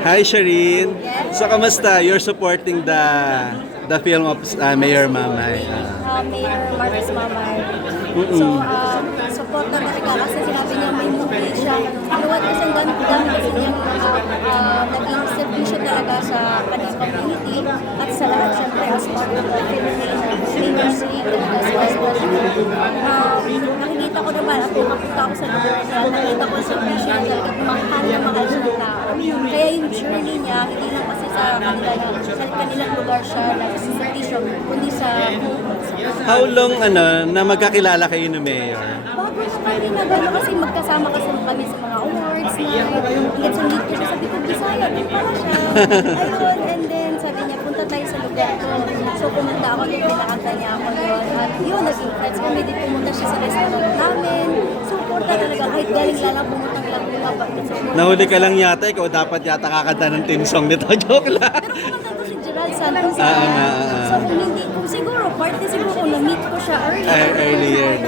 Hi, Shireen. Yes. So, kamusta? You're supporting the film of Mayor Mamay. Mayor Marcos Mamay. Mm-mm. So, support na talaga kasi sinabi niya may movie siya. Inuwat kasi ang dami kasi niyang naging servisyo talaga sa kanyang community at sa lahat siyempre as part of the Philippine industry talaga sa nakikita ko naman at pumapunta ako sa lugar niya, nakita ko sa servisyo na talaga mahal na mahal siya ng tao. Kaya yung journey niya, hindi lang kasi sa kanilang lugar siya, like sa servisyo, kundi sa How long na magkakilala kayo ni Mayor? bago na kami na gano'n kasi magkasama kasi kami sa mga awards na hanggang sa meet ko siya, sabi ko, Bisaya, din pala siya. Ayun, and then sabi niya, punta tayo sa lugar ko. So pumunta ako, din pinakanta niya ako doon. At yun, naging friends kami, din pumunta siya sa restaurant namin. Suporta talaga, kahit galing lalang pumuntang lang yung kapag. Nahuli ka lang yata, ikaw dapat yata kakanta ng team song nito. Joke lang. Pero kumanta ko si Gerald Santos. So kung siguro, party siguro kung na-meet ko siya Earlier.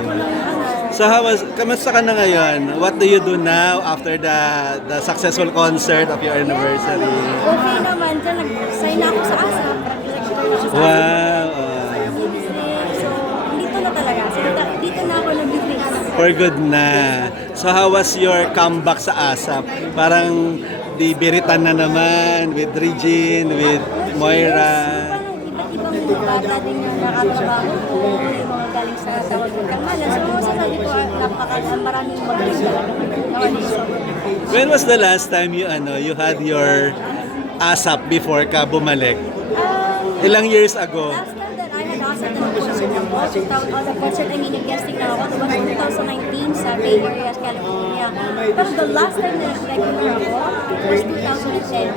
So, kamusta ka na ngayon? What do you do now after the successful concert of your anniversary? Okay naman, dyan nag-sign na ako sa ASAP. Nag-register na ako sa Wow. So, dito na talaga. So, dito na ako nag-bibigyan. For good na. So, how was your comeback sa ASAP? Parang di biritan na naman with Regine, with Moira. Parang iba't ibang mga bata din na nakatrabaho ko, yung mga galing sa tawag ng Kamalan. So, masasabi ko, maraming magaling talaga. When was the last time you had your ASAP before ka bumalik? Ilang years ago? Last time that I had also done a concert ako, on the concert, I mean, guesting na ako, it was 2019 sa Bay Area, California. Pero the last time na nag-regular ako was 2010.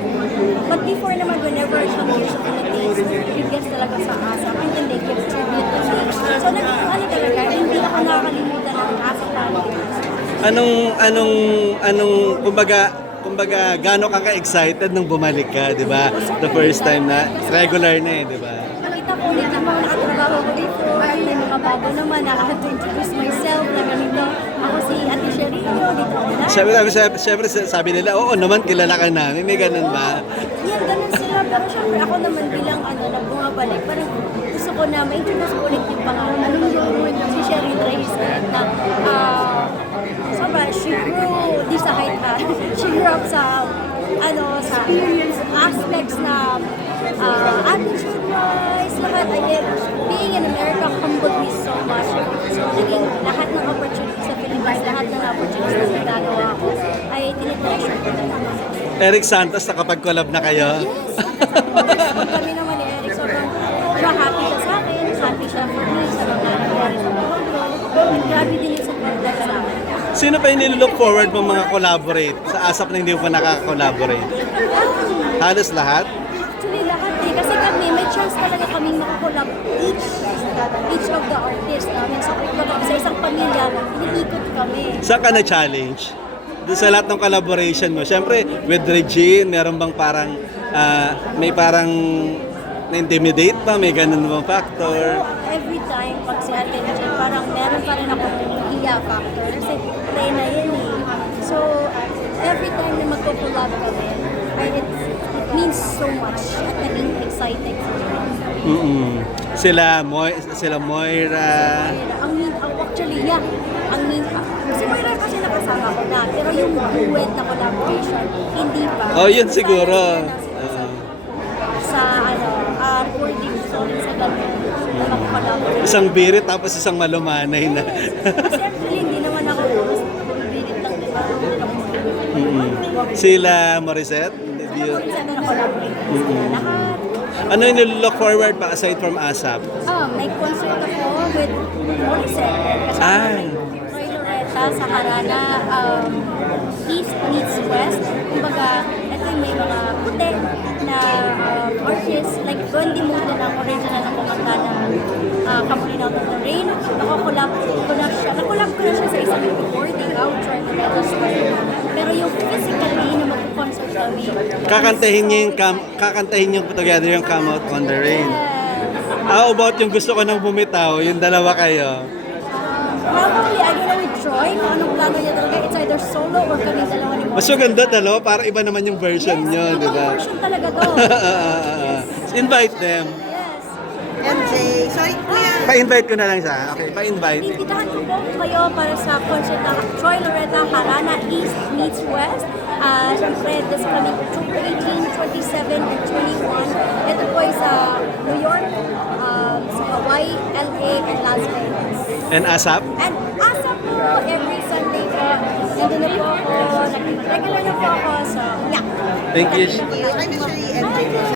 But before naman, whenever I come here sa Philippines, yung guest talaga sa ASAP, and then they give tribute to me. So, talaga, hindi ako nakakalimutan ng ASAP namin. Kumbaga, gaano ka ka-excited nung bumalik ka, di ba? The first time na, regular na di ba? Nakita ko ulit yung mga nakatrabaho ko before, may mga bago naman, nakahad to introduce myself, na ganito, ako si Ate Sherino, dito ako na. Siyempre, sabi nila, oo naman, kilala ka namin, may ganun ba? Yan, ganun sila, pero syempre ako naman bilang na bumabalik, parang gusto ko na ma-introduce ko ulit yung pangalan ko, si Sherino Reyes, na she grew, di sa height she grew up sa aspects na attitude-wise, lahat, being in America humbled me so much. So, naging lahat ng opportunities sa Philippines, lahat ng opportunities na nagagawa ko, ay tinitreasure ko talaga. Eric Santos, nakapag-collab na kayo? Yes! Pag kami naman ni Eric, sobrang happy siya sa akin, happy siya for me, sa mga nangyari sa buhay ko. And grabe din yung support dahil sa akin. Sino pa yung nilook forward mong mga collaborate sa ASAP na hindi mo pa nakaka-collaborate? Halos lahat? Actually, lahat kasi kami, may chance talaga kaming makakolab each of the artists namin. So, sa isang pamilya, iniikot kami. Saan ka na-challenge? Doon sa lahat ng collaboration mo. Siyempre, with Regine, meron bang may parang na-intimidate pa? May ganun bang factor? Every time, pag si Ate Regine, parang meron pa rin ako hiya factor. Kasi, play na yun So, every time na magko-collab kami, it means so much at naging exciting for me. Sila Moira. Actually, si Moira kasi nakasama ko na, pero yung duet na collaboration, hindi pa. Oh, yun siguro. Sa recording song sa gabi na mag-collaborate. Isang birit tapos isang malumanay na. Kasi actually, hindi naman ako birit lang, diba? Sila Morissette? Ano yung look forward pa aside from ASAP? May concert ako with Morissette. Roy Loretta sa Harana, East meets West. Kumbaga, ito yung may mga puti na artists, like Gondi Muna ng original na kumanta na Complain Out of the Rain. Nakukulab ko na siya sa isang recording outro na register. Pero yung physically na mag-concert kami. Kakantahin niyo together yung Come Out on the Rain. How about yung gusto ko nang bumitaw, yung dalawa kayo? Probably, I don't know Troy, kung anong plano niya talaga. It's either solo or kami dalawa ni Mas maganda talo, para iba naman yung version Yes, nyo, di ibang ba? version talaga to. Invite them. Yes. MJ, sorry kuya. Pa-invite ko na lang siya. Okay, pa-invite. Imbitahan ko po kayo para sa concert ng Troy Loretta Harana East meets West. Siyempre, this coming October 18, 27, and 21. Ito po ay sa New York, sa Hawaii, LA, and Las Vegas. And ASAP? And asa po, every Sunday po, nandun na po ako, regular na po ako. So, yeah. Thank you. I'm sure MJ.